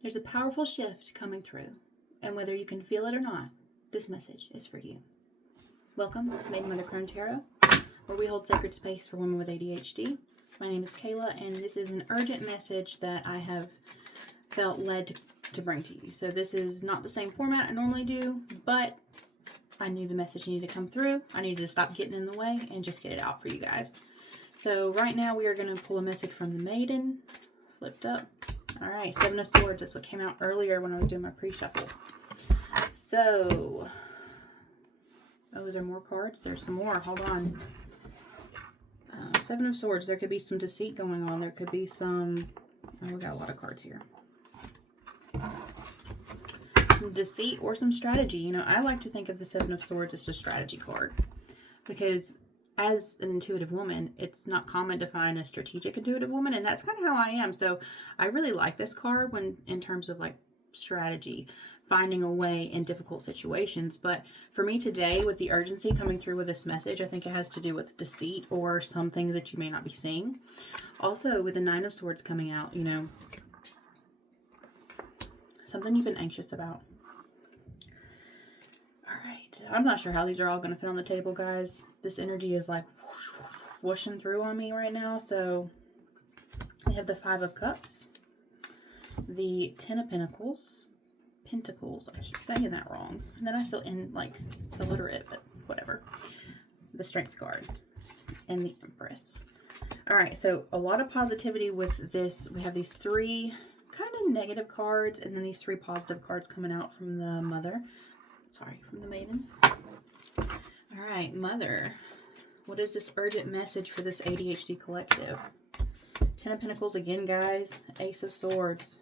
There's a powerful shift coming through, and whether you can feel it or not, this message is for you. Welcome to Maiden Mother Crone Tarot, where we hold sacred space for women with ADHD. My name is Kayla, and this is an urgent message that I have felt led to bring to you. So this is not the same format I normally do, but I knew the message needed to come through. I needed to stop getting in the way and just get it out for you guys. So right now we are going to pull a message from the Maiden, flipped up. All right, Seven of Swords. That's what came out earlier when I was doing my pre-shuffle. So, oh, is there more cards? There's some more. Hold on. Seven of Swords. There could be some deceit going on. There could be some... Oh, we got a lot of cards here. Some deceit or some strategy. You know, I like to think of the Seven of Swords as a strategy card. Because as an intuitive woman, it's not common to find a strategic intuitive woman, and that's kind of how I am. So I really like this card when in terms of like strategy, finding a way in difficult situations. But for me today, with the urgency coming through with this message, I think it has to do with deceit or some things that you may not be seeing. Also, with the Nine of Swords coming out, you know, something you've been anxious about. All right, I'm not sure how these are all going to fit on the table, guys. This energy is like whooshing through on me right now. So we have the Five of Cups, the Ten of Pentacles, I keep saying that wrong. And then I feel illiterate, but whatever. The Strength card and the Empress. All right, so a lot of positivity with this. We have these three kind of negative cards and then these three positive cards coming out from the from the Maiden. All right, Mother, what is this urgent message for this ADHD collective? Ten of Pentacles again, guys. Ace of Swords.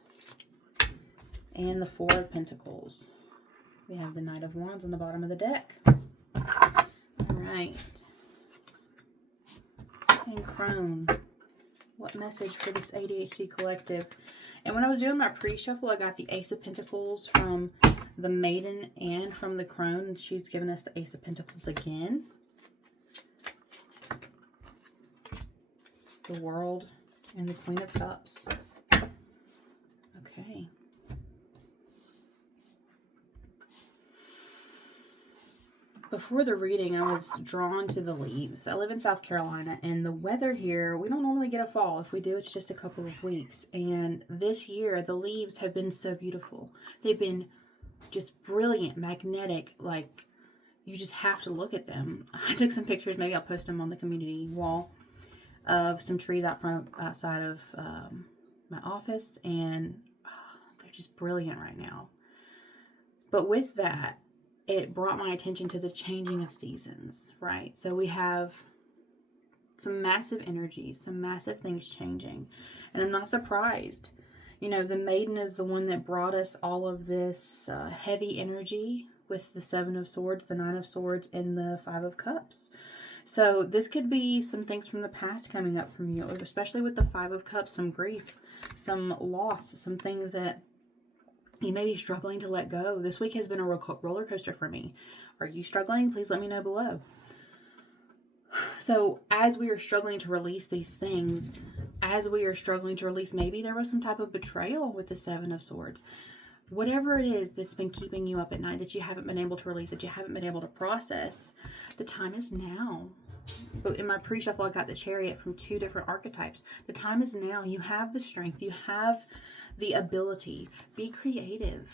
And the Four of Pentacles. We have the Knight of Wands on the bottom of the deck. All right. And Crone. What message for this ADHD collective? And when I was doing my pre-shuffle, I got the Ace of Pentacles from the Maiden and from the Crone. She's given us the Ace of Pentacles again. The World and the Queen of Cups. Okay. Before the reading, I was drawn to the leaves. I live in South Carolina, and the weather here, we don't normally get a fall. If we do, it's just a couple of weeks. And this year, the leaves have been so beautiful. They've been just brilliant, magnetic, like you just have to look at them. I took some pictures, maybe I'll post them on the community wall, of some trees outside of my office, and they're just brilliant right now. But with that, it brought my attention to the changing of seasons, right? So we have some massive energies, some massive things changing. And I'm not surprised. You know, the Maiden is the one that brought us all of this heavy energy with the Seven of Swords, the Nine of Swords, and the Five of Cups. So this could be some things from the past coming up from you, especially with the Five of Cups, some grief, some loss, some things that you may be struggling to let go. This week has been a roller coaster for me. Are you struggling? Please let me know below. So as we are struggling to release these things, as we are struggling to release, maybe there was some type of betrayal with the Seven of Swords. Whatever it is that's been keeping you up at night, that you haven't been able to release, that you haven't been able to process, the time is now. But in my pre-shuffle, I got the Chariot from two different archetypes. The time is now. You have the strength. You have the ability. Be creative.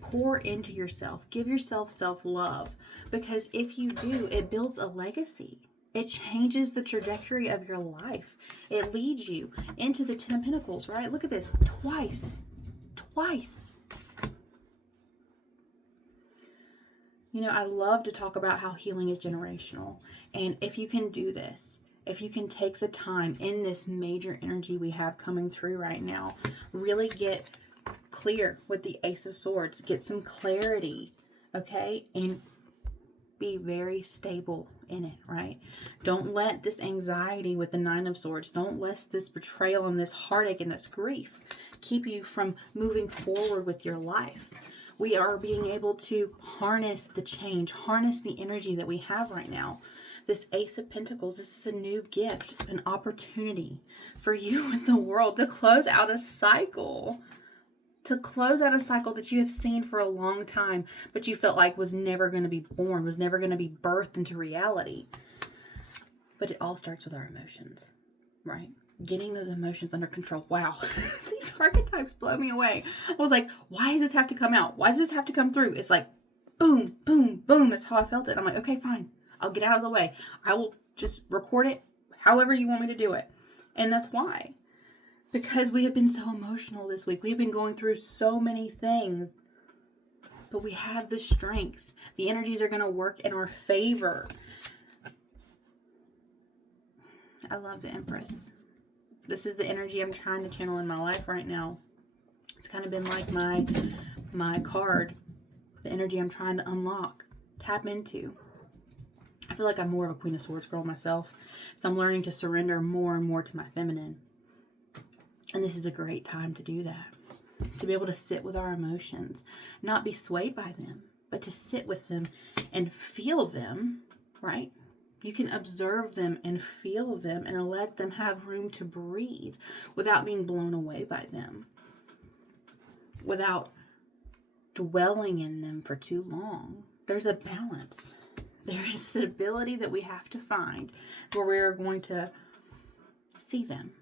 Pour into yourself. Give yourself self-love. Because if you do, it builds a legacy. It changes the trajectory of your life. It leads you into the Ten of Pentacles, right? Look at this. Twice. You know, I love to talk about how healing is generational. And if you can do this, if you can take the time in this major energy we have coming through right now, really get clear with the Ace of Swords, get some clarity, okay? And be very stable in it, right? Don't let this anxiety with the Nine of Swords, don't let this betrayal and this heartache and this grief keep you from moving forward with your life. We are being able to harness the change, harness the energy that we have right now. This Ace of Pentacles, this is a new gift, an opportunity for you and the world to close out a cycle. to close out a cycle that you have seen for a long time, but you felt like was never going to be born, was never going to be birthed into reality. But it all starts with our emotions, right? Getting those emotions under control. Wow, these archetypes blow me away. I was like, why does this have to come out? Why does this have to come through? It's like, boom, boom, boom. That's how I felt it. I'm like, okay, fine. I'll get out of the way. I will just record it however you want me to do it. And that's why. Because we have been so emotional this week. We've been going through so many things. But we have the strength. The energies are going to work in our favor. I love the Empress. This is the energy I'm trying to channel in my life right now. It's kind of been like my card. The energy I'm trying to unlock. Tap into. I feel like I'm more of a Queen of Swords girl myself. So I'm learning to surrender more and more to my feminine. And this is a great time to do that. To be able to sit with our emotions. Not be swayed by them. But to sit with them and feel them. Right? You can observe them and feel them and let them have room to breathe. Without being blown away by them. Without dwelling in them for too long. There's a balance. There is an ability that we have to find. Where we are going to see them.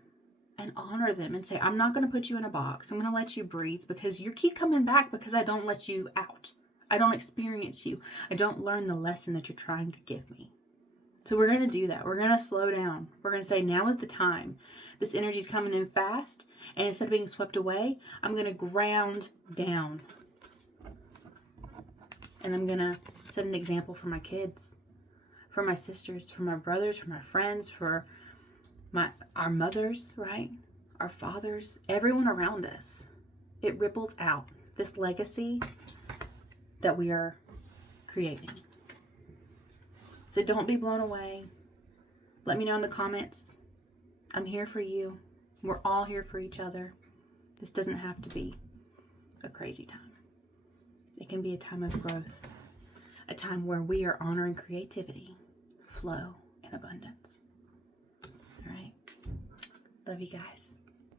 And honor them and say, I'm not going to put you in a box. I'm going to let you breathe because you keep coming back because I don't let you out. I don't experience you. I don't learn the lesson that you're trying to give me. So we're going to do that. We're going to slow down. We're going to say, now is the time. This energy is coming in fast. And instead of being swept away, I'm going to ground down. And I'm going to set an example for my kids, for my sisters, for my brothers, for my friends, for our mothers, right? Our fathers, everyone around us. It ripples out this legacy that we are creating. So don't be blown away. Let me know in the comments. I'm here for you. We're all here for each other. This doesn't have to be a crazy time. It can be a time of growth. A time where we are honoring creativity, flow, and abundance. All right. Love you guys.